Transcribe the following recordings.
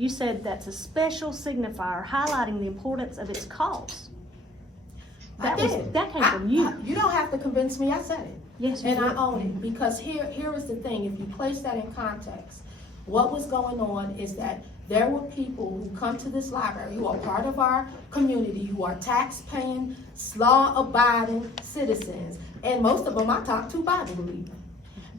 You said that's a special signifier highlighting the importance of its cause. That came from you. You don't have to convince me, I said it. Yes, you And did. I own it, because here is the thing, if you place that in context, what was going on is that there were people who come to this library who are part of our community, who are tax-paying, law-abiding citizens, and most of them I talked to Bible believers.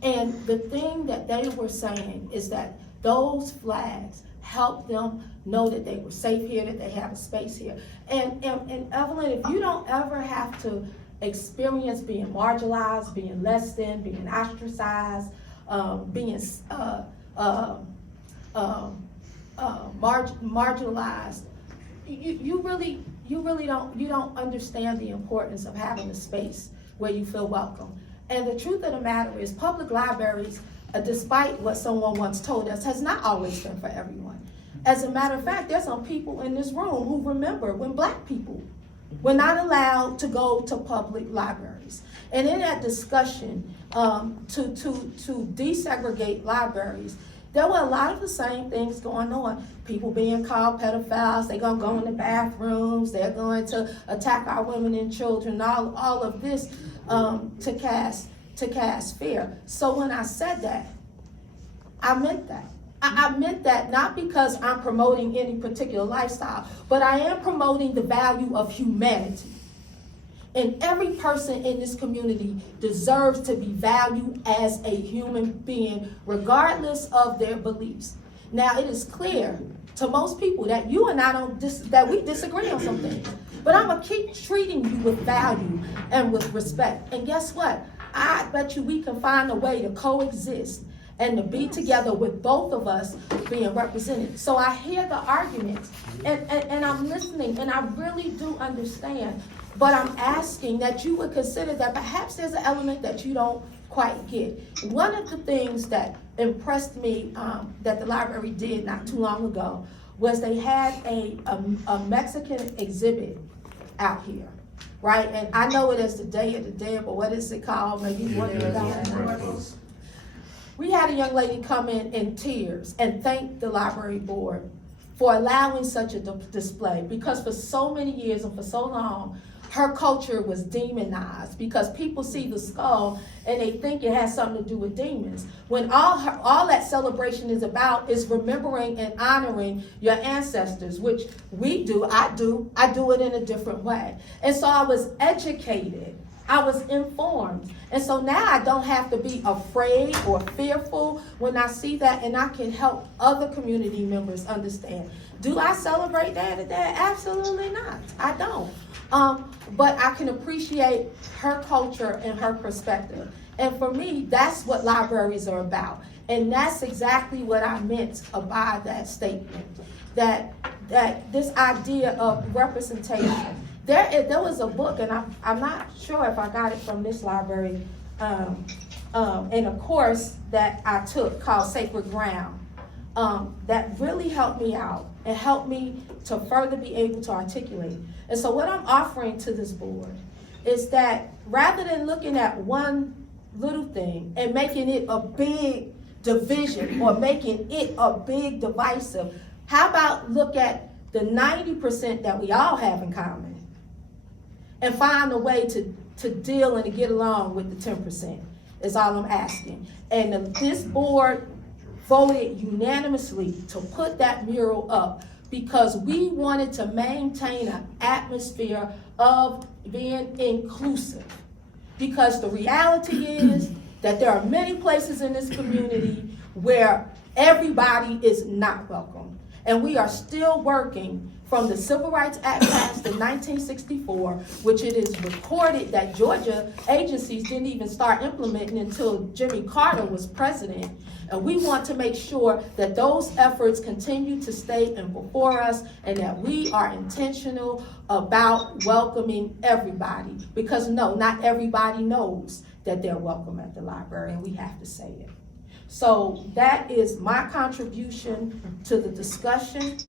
And the thing that they were saying is that those flags helped them know that they were safe here, that they have a space here. And Evelyn, if you don't ever have to experience being marginalized, being less than, being ostracized, being marginalized, you really don't understand the importance of having a space where you feel welcome. And the truth of the matter is, public libraries, despite what someone once told us, has not always been for everyone. As a matter of fact, there's some people in this room who remember when Black people were not allowed to go to public libraries. And in that discussion to desegregate libraries, there were a lot of the same things going on. People being called pedophiles, they're gonna go in the bathrooms, they're going to attack our women and children, all of this to cast fear. So when I said that, I meant that. I meant that not because I'm promoting any particular lifestyle, but I am promoting the value of humanity. And every person in this community deserves to be valued as a human being, regardless of their beliefs. Now, it is clear to most people that you and I that we disagree on some things. But I'm gonna keep treating you with value and with respect. And guess what? I bet you we can find a way to coexist and to be together with both of us being represented. So I hear the arguments, and I'm listening, and I really do understand. But I'm asking that you would consider that perhaps there's an element that you don't quite get. One of the things that impressed me that the library did not too long ago was they had a Mexican exhibit out here, right? And I know it as the Day of the Dead, but what is it called? Maybe you want to know. We had a young lady come in tears and thank the library board for allowing such a display, because for so many years and for so long, her culture was demonized because people see the skull and they think it has something to do with demons. When all that celebration is about is remembering and honoring your ancestors, which we do, I do it in a different way. And so I was educated, I was informed. And so now I don't have to be afraid or fearful when I see that, and I can help other community members understand. Do I celebrate Day of the Dead? Absolutely not, I don't. But I can appreciate her culture and her perspective. And for me, that's what libraries are about. And that's exactly what I meant by that statement, that this idea of representation. There was a book, and I'm not sure if I got it from this library, in a course that I took called Sacred Ground, that really helped me out and helped me to further be able to articulate. And so what I'm offering to this board is that rather than looking at one little thing and making it a big division or making it a big divisive, how about look at the 90% that we all have in common and find a way to deal and to get along with the 10%, is all I'm asking. And this board voted unanimously to put that mural up because we wanted to maintain an atmosphere of being inclusive. Because the reality is that there are many places in this community where everybody is not welcome. And we are still working from the Civil Rights Act passed in 1964, which it is recorded that Georgia agencies didn't even start implementing until Jimmy Carter was president. And we want to make sure that those efforts continue to stay and before us, and that we are intentional about welcoming everybody. Because no, not everybody knows that they're welcome at the library, and we have to say it. So that is my contribution to the discussion.